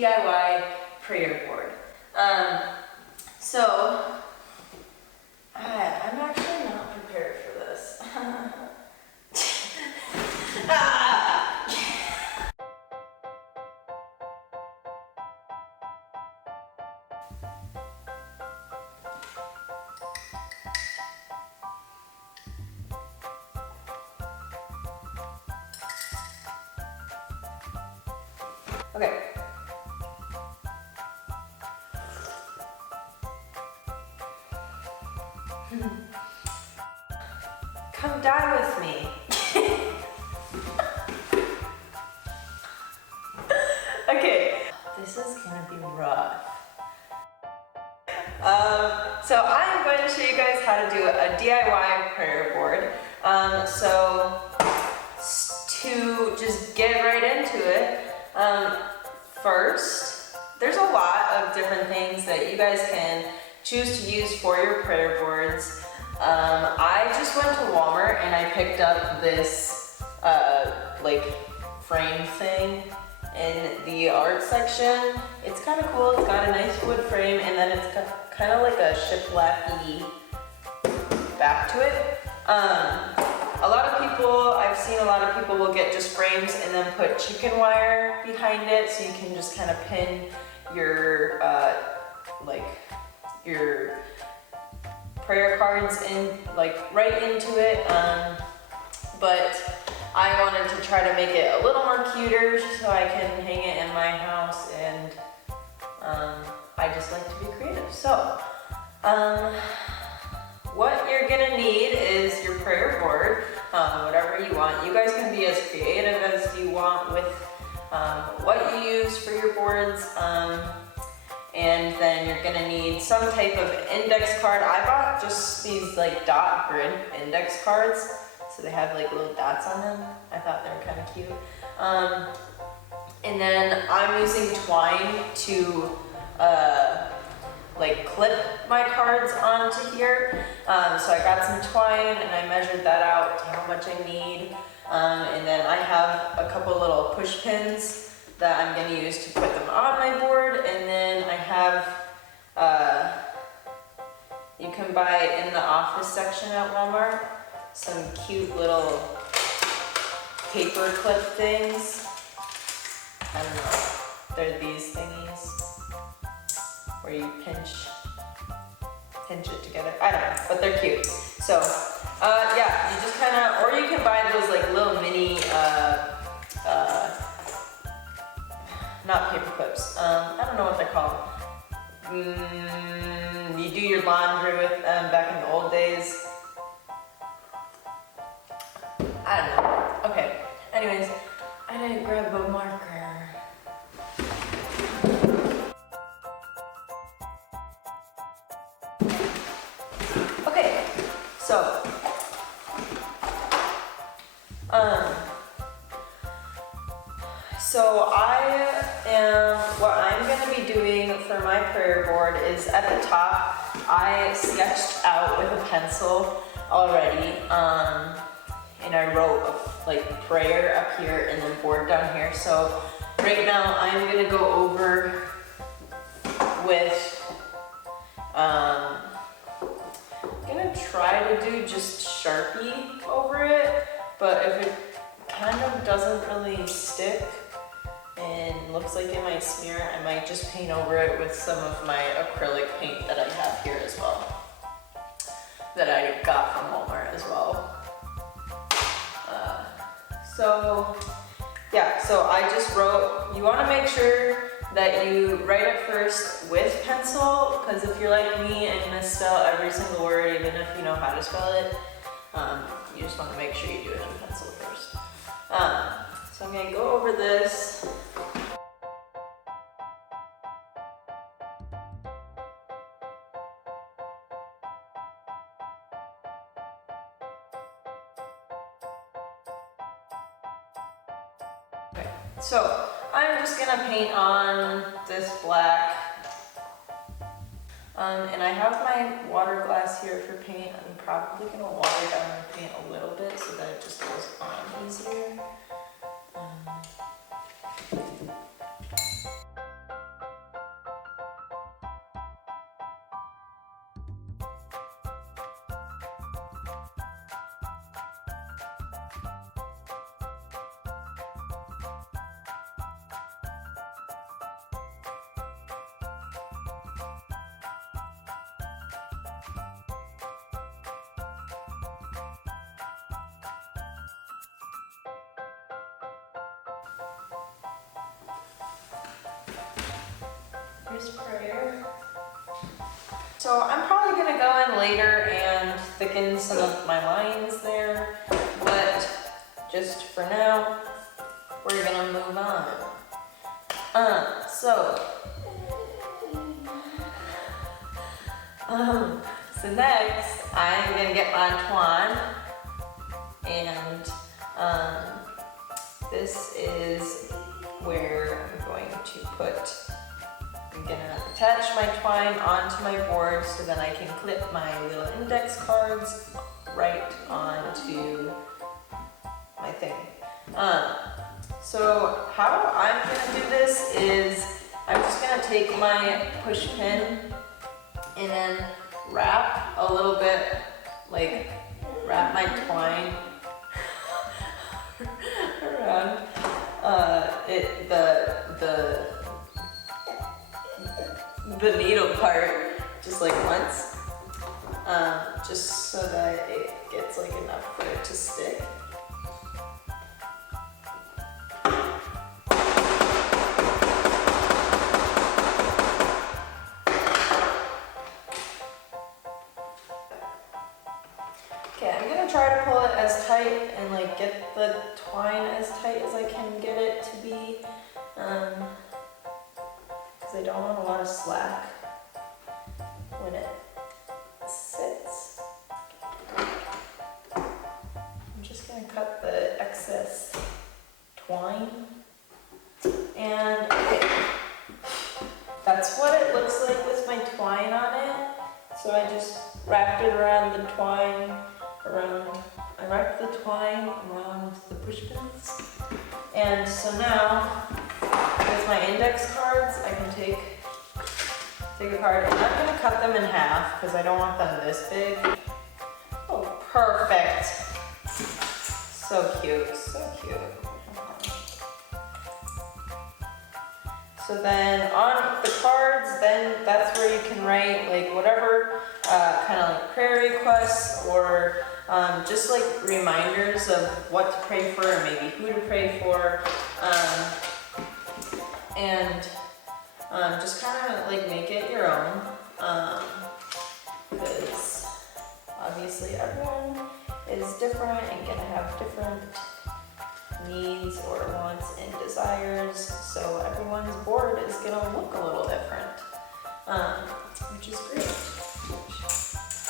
DIY prayer board. So I'm actually not prepared for this. Okay. Come die with me. Okay, this is gonna be rough. So I'm going to show you guys how to do a DIY prayer board. So to just get right into it, first, there's a lot of different things that you guys can choose to use for your prayer boards. I just went to Walmart and I picked up this like frame thing in the art section. It's kind of cool. It's got a nice wood frame and then it's got kind of like a shiplap-y back to it. I've seen a lot of people will get just frames and then put chicken wire behind it so you can just kind of pin your like your prayer cards in, like right into it. But I wanted to try to make it a little more cuter so I can hang it in my house, and I just like to be creative. So what you're gonna need is your prayer board, whatever you want. You guys can be as creative as you want with what you use for your boards. And then you're gonna need some type of index card. I bought just these like dot grid index cards. So they have like little dots on them. I thought they were kind of cute. And then I'm using twine to like clip my cards onto here. So I got some twine and I measured that out to how much I need. And then I have a couple little push pins that I'm going to use to put them on my board. And then I have, you can buy in the office section at Walmart, some cute little paper clip things. I don't know, they're these thingies where you pinch it together. I don't know, but they're cute. So yeah, you just kind of, or you can buy those like little mini, not paper clips, I don't know what they're called. You do your laundry with them back in the old days. I don't know. Okay, anyways, I didn't grab a marker. Okay, so, what I'm gonna be doing for my prayer board is at the top, I sketched out with a pencil already, and I wrote like prayer up here and then board down here. So right now I'm gonna go over with, I'm gonna try to do just Sharpie over it, but if it kind of doesn't really stick and looks like it might smear, I might just paint over it with some of my acrylic paint that I have here as well, that I got from Walmart as well. So yeah, so I just wrote, you want to make sure that you write it first with pencil, because if you're like me and misspell every single word, even if you know how to spell it, you just want to make sure you do it in pencil first. So I'm going to go over this. Okay, so I'm just gonna paint on this black, and I have my water glass here for paint. I'm probably gonna water down the paint a little bit so that it just goes on easier. Here's prayer. So I'm probably gonna go in later and thicken some of my lines there, but just for now, we're gonna move on. So next, I'm gonna get my twine, and this is where I'm gonna attach my twine onto my board so that I can clip my little index cards right onto my thing. So how I'm gonna do this is I'm just gonna take my push pin and then wrap a little bit, like wrap my twine around the needle part just like once, just so that it gets like enough for it to stick. Okay, I'm gonna try to pull it as tight and like get the twine as tight as I can get it to be, because I don't want a lot of slack when it sits. I'm just gonna cut the excess twine, and okay, that's what it looks like with my twine on it. So I just wrapped it around the twine. I wrapped the twine around the push pins, and so now with my index cards, I can take a card. I'm not going to cut them in half because I don't want them this big. Oh, perfect! So cute, so cute. So then on the cards, then that's where you can write like whatever kind of like prayer requests or just like reminders of what to pray for or maybe who to pray for, and just kind of like make it your own, because obviously everyone is different and gonna have different needs or wants and desires, so everyone's board is gonna look a little different, which is great, which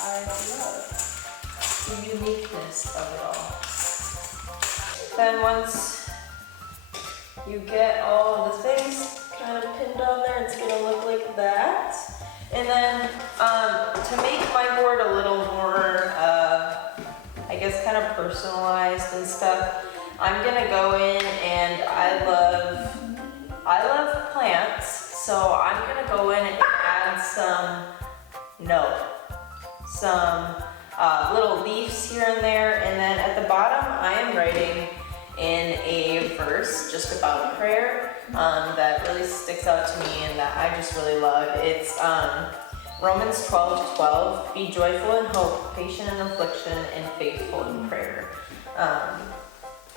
I love. The uniqueness of it all. Then once you get all of the things kind of pinned on there, it's gonna look like that. And then to make my board a little more, I guess kind of personalized and stuff, I'm gonna go in and I love plants, so I'm gonna go in and add some little leaves here and there, and then at the bottom I am writing in a verse just about prayer that really sticks out to me and that I just really love. It's Romans 12:12, be joyful in hope, patient in affliction, and faithful in prayer.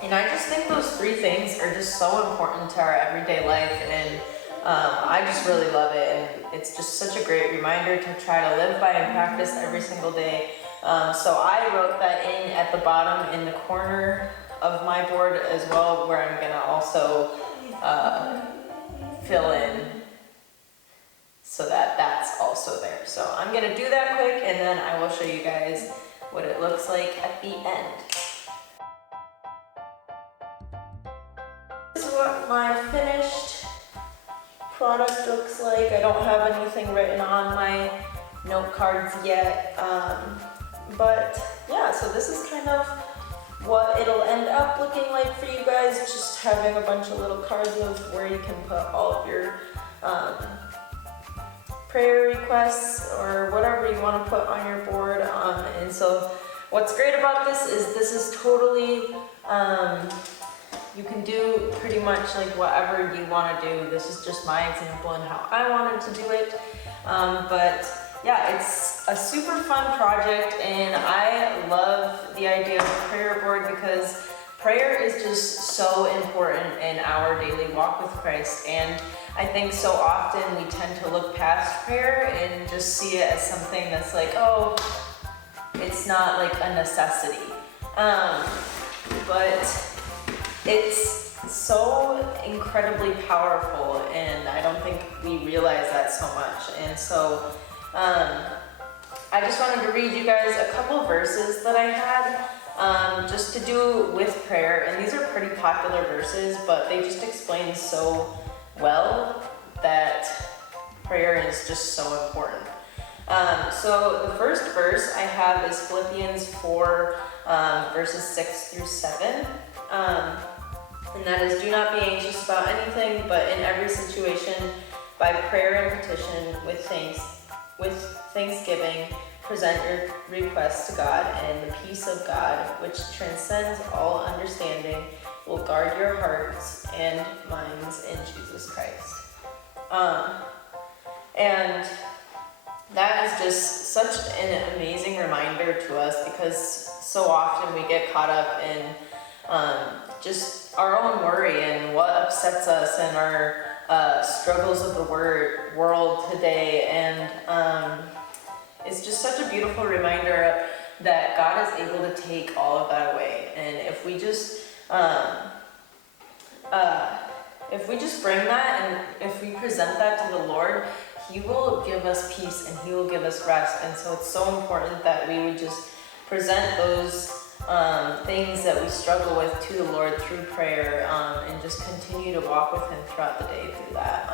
And I just think those three things are just so important to our everyday life, and I just really love it, and it's just such a great reminder to try to live by and practice every single day. So I wrote that in at the bottom in the corner of my board as well, where I'm gonna also fill in so that that's also there. So I'm gonna do that quick, and then I will show you guys what it looks like at the end. This is what my finished product looks like. I don't have anything written on my note cards yet, but yeah, so this is kind of what it'll end up looking like for you guys, just having a bunch of little cards of where you can put all of your prayer requests or whatever you want to put on your board. And so what's great about this is totally, you can do pretty much like whatever you want to do. This is just my example and how I wanted to do it. But yeah, it's a super fun project, and I love the idea of a prayer board because prayer is just so important in our daily walk with Christ. And I think so often we tend to look past prayer and just see it as something that's like, oh, it's not like a necessity. But it's so incredibly powerful, and I don't think we realize that so much. And so I just wanted to read you guys a couple verses that I had just to do with prayer. And these are pretty popular verses, but they just explain so well that prayer is just so important. So the first verse I have is Philippians 4, verses 6 through 7. And that is, do not be anxious about anything, but in every situation, by prayer and petition, with thanksgiving, present your requests to God, and the peace of God, which transcends all understanding, will guard your hearts and minds in Jesus Christ. And that is just such an amazing reminder to us, because so often we get caught up in just our own worry and what upsets us and our struggles of the world today. And it's just such a beautiful reminder that God is able to take all of that away. And if we just bring that, and if we present that to the Lord, He will give us peace and He will give us rest. And so it's so important that we would just present those things that we struggle with to the Lord through prayer, and just continue to walk with Him throughout the day through that.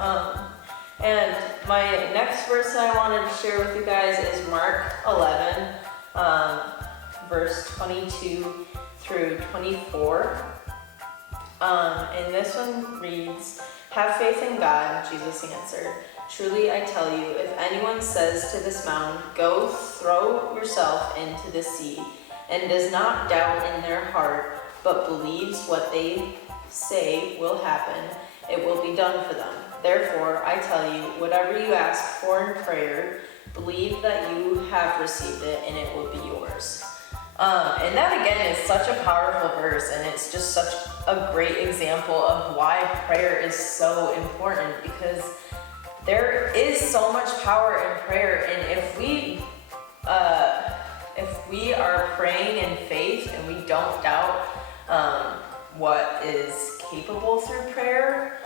And my next verse that I wanted to share with you guys is Mark 11, verse 22 through 24. And this one reads, "Have faith in God," Jesus answered. "Truly I tell you, if anyone says to this mountain, 'Go throw yourself into the sea,' and does not doubt in their heart, but believes what they say will happen, it will be done for them. Therefore, I tell you, whatever you ask for in prayer, believe that you have received it, and it will be yours." And that again is such a powerful verse, and it's just such a great example of why prayer is so important, because there is so much power in prayer. And if we are praying in faith and we don't doubt what is capable through prayer,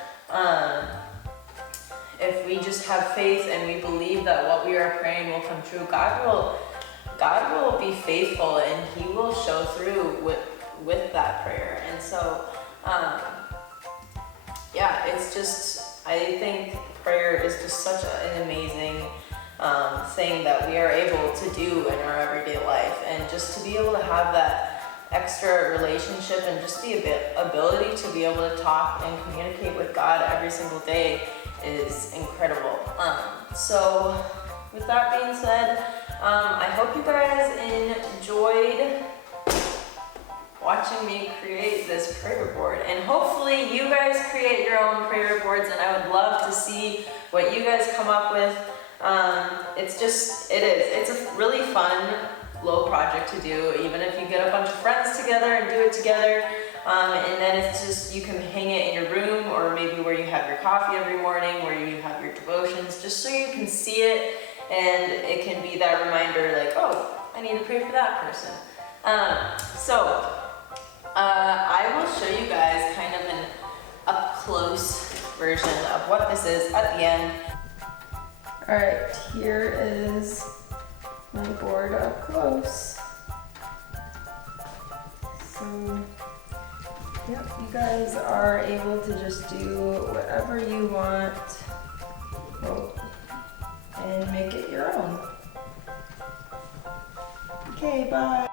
if we just have faith and we believe that what we are praying will come true, God will be faithful, and He will show through with that prayer. And so it's just, I think prayer is just such an amazing thing that we are able to do in our everyday life. And just to be able to have that extra relationship and just the ability to be able to talk and communicate with God every single day is incredible. So with that being said, I hope you guys enjoyed watching me create this prayer board, and hopefully you guys create your own prayer boards, and I would love to see what you guys come up with. It's a really fun little project to do, even if you get a bunch of friends together and do it together. And then it's just, you can hang it in your room, or maybe where you have your coffee every morning, where you have your devotions, just so you can see it, and it can be that reminder like, oh, I need to pray for that person. I will show you guys kind of an up-close version of what this is at the end. Alright, here is my board up close. So, yep, you guys are able to just do whatever you want and make it your own. Okay, bye.